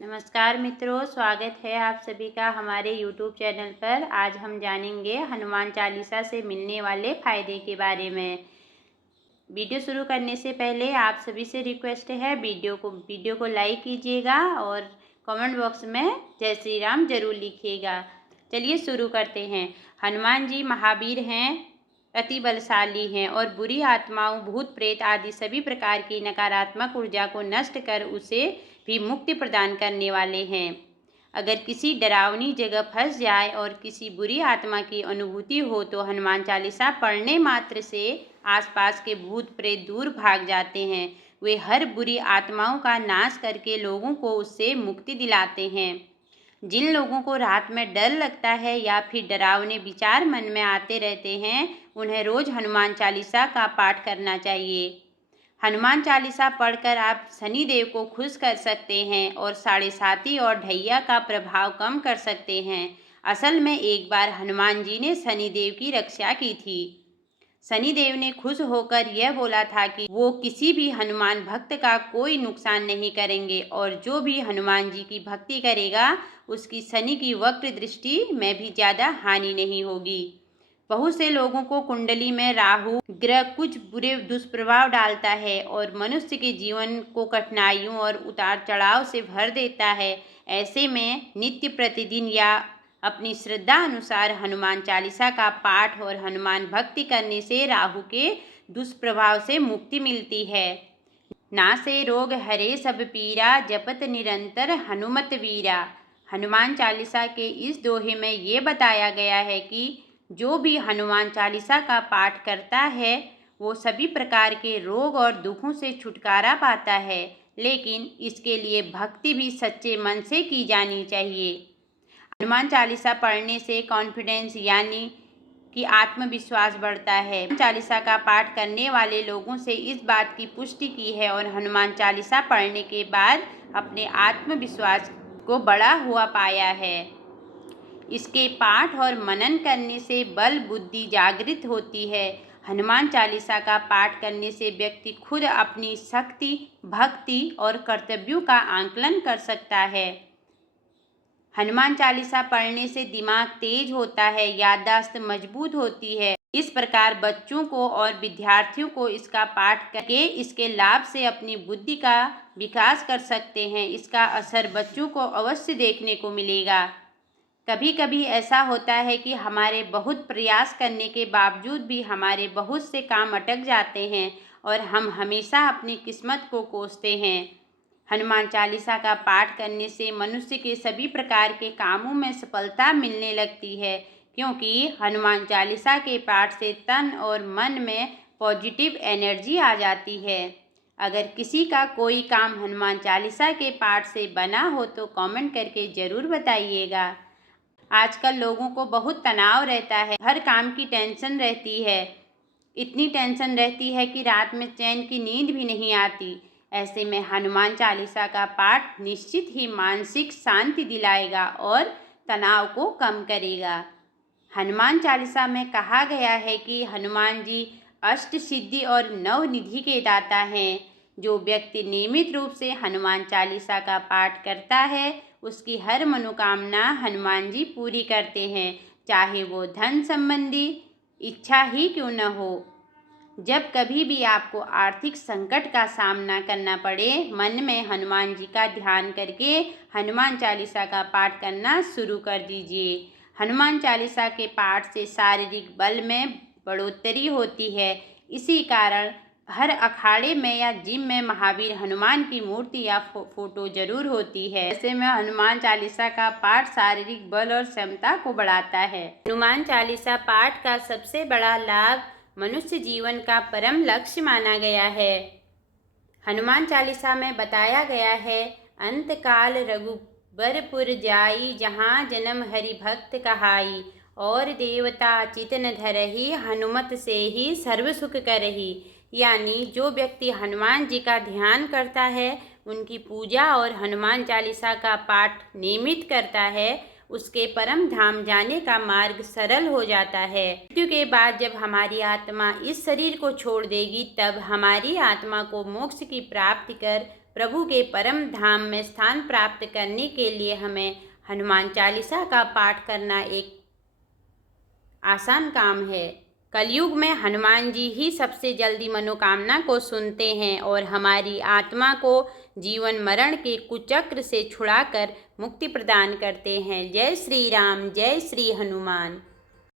नमस्कार मित्रों, स्वागत है आप सभी का हमारे YouTube चैनल पर। आज हम जानेंगे हनुमान चालीसा से मिलने वाले फ़ायदे के बारे में। वीडियो शुरू करने से पहले आप सभी से रिक्वेस्ट है वीडियो को लाइक कीजिएगा और कमेंट बॉक्स में जय श्री राम जरूर लिखिएगा। चलिए शुरू करते हैं। हनुमान जी महावीर हैं, अति बलशाली हैं और बुरी आत्माओं, भूत प्रेत आदि सभी प्रकार की नकारात्मक ऊर्जा को नष्ट कर उसे भी मुक्ति प्रदान करने वाले हैं। अगर किसी डरावनी जगह फंस जाए और किसी बुरी आत्मा की अनुभूति हो तो हनुमान चालीसा पढ़ने मात्र से आसपास के भूत प्रेत दूर भाग जाते हैं। वे हर बुरी आत्माओं का नाश करके लोगों को उससे मुक्ति दिलाते हैं। जिन लोगों को रात में डर लगता है या फिर डरावने विचार मन में आते रहते हैं, उन्हें रोज हनुमान चालीसा का पाठ करना चाहिए। हनुमान चालीसा पढ़कर आप शनिदेव को खुश कर सकते हैं और साढ़े साती और ढैया का प्रभाव कम कर सकते हैं। असल में एक बार हनुमान जी ने शनिदेव की रक्षा की थी। शनिदेव ने खुश होकर यह बोला था कि वो किसी भी हनुमान भक्त का कोई नुकसान नहीं करेंगे और जो भी हनुमान जी की भक्ति करेगा उसकी शनि की वक्र दृष्टि में भी ज़्यादा हानि नहीं होगी। बहुत से लोगों को कुंडली में राहु ग्रह कुछ बुरे दुष्प्रभाव डालता है और मनुष्य के जीवन को कठिनाइयों और उतार चढ़ाव से भर देता है। ऐसे में नित्य प्रतिदिन या अपनी श्रद्धा अनुसार हनुमान चालीसा का पाठ और हनुमान भक्ति करने से राहु के दुष्प्रभाव से मुक्ति मिलती है। नासे रोग हरे सब पीरा, जपत निरंतर हनुमत वीरा। हनुमान चालीसा के इस दोहे में ये बताया गया है कि जो भी हनुमान चालीसा का पाठ करता है वो सभी प्रकार के रोग और दुखों से छुटकारा पाता है, लेकिन इसके लिए भक्ति भी सच्चे मन से की जानी चाहिए। हनुमान चालीसा पढ़ने से कॉन्फिडेंस यानी कि आत्मविश्वास बढ़ता है। हनुमान चालीसा का पाठ करने वाले लोगों से इस बात की पुष्टि की है और हनुमान चालीसा पढ़ने के बाद अपने आत्मविश्वास को बढ़ा हुआ पाया है। इसके पाठ और मनन करने से बल बुद्धि जागृत होती है। हनुमान चालीसा का पाठ करने से व्यक्ति खुद अपनी शक्ति, भक्ति और कर्तव्यों का आंकलन कर सकता है। हनुमान चालीसा पढ़ने से दिमाग तेज होता है, याददाश्त मजबूत होती है। इस प्रकार बच्चों को और विद्यार्थियों को इसका पाठ करके इसके लाभ से अपनी बुद्धि का विकास कर सकते हैं। इसका असर बच्चों को अवश्य देखने को मिलेगा। कभी कभी ऐसा होता है कि हमारे बहुत प्रयास करने के बावजूद भी हमारे बहुत से काम अटक जाते हैं और हम हमेशा अपनी किस्मत को कोसते हैं। हनुमान चालीसा का पाठ करने से मनुष्य के सभी प्रकार के कामों में सफलता मिलने लगती है, क्योंकि हनुमान चालीसा के पाठ से तन और मन में पॉजिटिव एनर्जी आ जाती है। अगर किसी का कोई काम हनुमान चालीसा के पाठ से बना हो तो कमेंट करके ज़रूर बताइएगा। आजकल लोगों को बहुत तनाव रहता है, हर काम की टेंशन रहती है। इतनी टेंशन रहती है कि रात में चैन की नींद भी नहीं आती। ऐसे में हनुमान चालीसा का पाठ निश्चित ही मानसिक शांति दिलाएगा और तनाव को कम करेगा। हनुमान चालीसा में कहा गया है कि हनुमान जी अष्ट सिद्धि और नव निधि के दाता हैं। जो व्यक्ति नियमित रूप से हनुमान चालीसा का पाठ करता है उसकी हर मनोकामना हनुमान जी पूरी करते हैं, चाहे वो धन संबंधी इच्छा ही क्यों न हो। जब कभी भी आपको आर्थिक संकट का सामना करना पड़े, मन में हनुमान जी का ध्यान करके हनुमान चालीसा का पाठ करना शुरू कर दीजिए। हनुमान चालीसा के पाठ से शारीरिक बल में बढ़ोतरी होती है। इसी कारण हर अखाड़े में या जिम में महावीर हनुमान की मूर्ति या फोटो जरूर होती है। ऐसे में हनुमान चालीसा का पाठ शारीरिक बल और क्षमता को बढ़ाता है। हनुमान चालीसा पाठ का सबसे बड़ा लाभ मनुष्य जीवन का परम लक्ष्य माना गया है। हनुमान चालीसा में बताया गया है, अंत काल रघुबरपुर जाई, जहाँ जन्म हरि भक्त कहाई, और देवता चितन धरहि, हनुमत से ही सर्व सुख करहि। यानी जो व्यक्ति हनुमान जी का ध्यान करता है, उनकी पूजा और हनुमान चालीसा का पाठ नियमित करता है, उसके परम धाम जाने का मार्ग सरल हो जाता है। मृत्यु के बाद जब हमारी आत्मा इस शरीर को छोड़ देगी, तब हमारी आत्मा को मोक्ष की प्राप्ति कर प्रभु के परम धाम में स्थान प्राप्त करने के लिए हमें हनुमान चालीसा का पाठ करना एक आसान काम है। कलयुग में हनुमान जी ही सबसे जल्दी मनोकामना को सुनते हैं और हमारी आत्मा को जीवन मरण के कुचक्र से छुड़ाकर मुक्ति प्रदान करते हैं। जय श्री राम, जय श्री हनुमान।